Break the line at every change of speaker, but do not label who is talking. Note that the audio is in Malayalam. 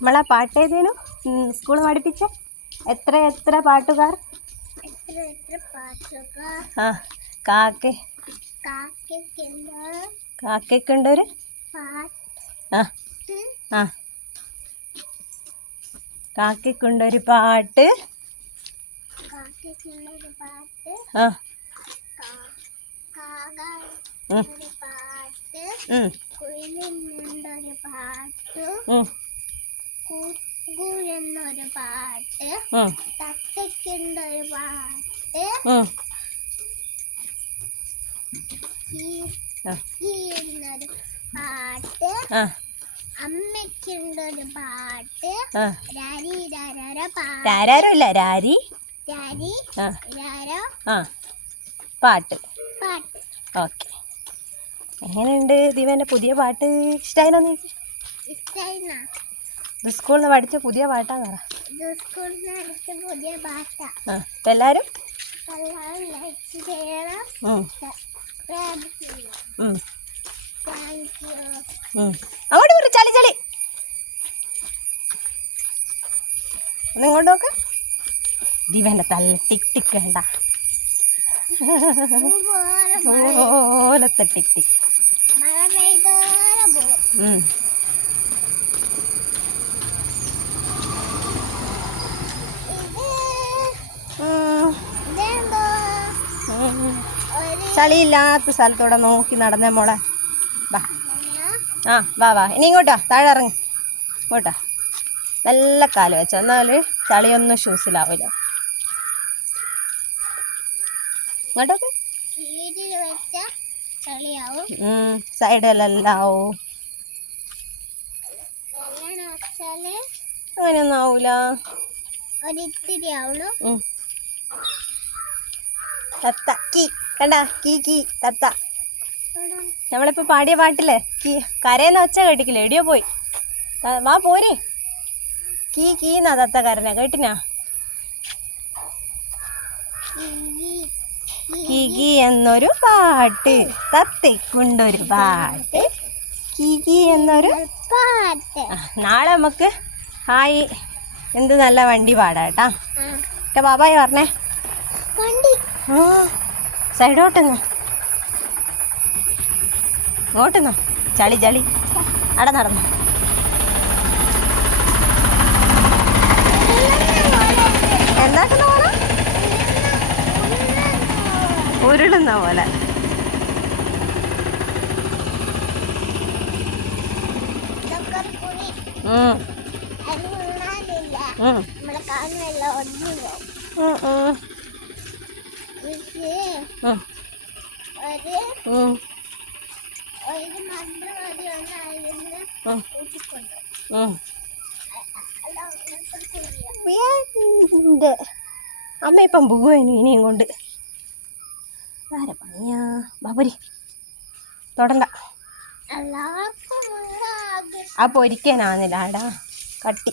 നമ്മളെ പാട്ട് ഏതേനു സ്കൂൾ പഠിപ്പിച്ച? എത്ര എത്ര പാട്ടുകാർ? ആ കാക്ക.
കാക്കയ്ക്കുണ്ട്
കാക്കയ്ക്കുണ്ടൊരു? ആ ആ. പാട്ട്. ആ.
പാട്ട്
ഉം,
കുയിലിനുണ്ടൊരു പാട്ട്
ഉം,
കുക്കു എന്നൊരു പാട്ട് തത്തയ്ക്കുണ്ടൊരു പാട്ട്. എന്നൊരു പാട്ട് അമ്മയ്ക്കുണ്ടൊരു പാട്ട്. രാരി രാര പാട്ട്.
രാരി.
രാരി രാര
പാട്ട്.
പാട്ട്.
ഓക്കെ. എങ്ങനെയുണ്ട് ദിവന്റെ പുതിയ പാട്ട്? ഇഷ്ടമായില്ലോ നീ
ഇഷ്ടായിരുന്ന?
ഇത് സ്കൂളിൽ നിന്ന് പഠിച്ച പുതിയ പാട്ടാന്ന് പറ.
പുതിയ പാട്ടാ.
അപ്പം എല്ലാവരും ഉം, ഉം, ഉം. അങ്ങോട്ട് പറ ചളി ചളി. ഒന്ന് ഇങ്ങോട്ട് നോക്ക്. ദിവന്റെ തല്ല ടിക് ടിക് വേണ്ട ഓലത്തെ ടിക് ടിക്.
മഴ പോകും
ഉം.
ഇത്
ഉം,
ഇതെന്തോ
ഉം.
ഒരു
ചളിയില്ലാത്ത സ്ഥലത്തൂടെ നോക്കി നടന്നേ മോളെ. വാ. ആ വാ വാ. ഇനി ഇങ്ങോട്ടാ. താഴെ ഇറങ്ങി ഇങ്ങോട്ടാ. നല്ല കാൽ വെച്ച. എന്നാൽ ചളിയൊന്നും ഷൂസിലാവില്ല ഇങ്ങോട്ടൊക്കെ.
വീട്ടിൽ വെച്ച ചളിയാവും
സൈഡിലെല്ലാം ആവും
എങ്ങനെ വെച്ചാൽ
അങ്ങനെയൊന്നും ആവൂല.
ഒരിത്തിരി ആവുള്ളൂ.
ഉം. കണ്ട കീ കീ തത്ത. നമ്മളിപ്പോൾ പാടിയ പാട്ടില്ലേ? കീ കരയെന്ന് വെച്ചാൽ കേട്ടിക്കില്ല? എടിയോ പോയി. വാ പോരെ. കീ കീന്നാ തത്ത കരനെ കേട്ടിനാ? കികി എന്നൊരു പാട്ട് തത്തയ്ക്കുണ്ടൊരു പാട്ട്. കികി എന്നൊരു
പാട്ട്.
നാളെ നമുക്ക് ഹായ് എന്ത് നല്ല വണ്ടി പാടാം കേട്ടാ. ബാബായി പറഞ്ഞേ.
വണ്ടി.
ആ. സൈഡോട്ടെന്ന് ഇങ്ങോട്ടെന്നോ ചളി ചളി. അട നടന്നു. എന്താക്കുന്ന പോലെ ഉരുളുന്ന പോലെ. ഉം ഉം, അമ്മ ഇപ്പം പോകുമായിരുന്നു ഇനിയും കൊണ്ട്. ആരെ പണിയാ? ബാബുരി തൊടണ്ട.
അപ്പൊ ഒരിക്കാനാന്നില്ല
ആ പൊരിക്കാനാന്നില്ല ആടാ കട്ടി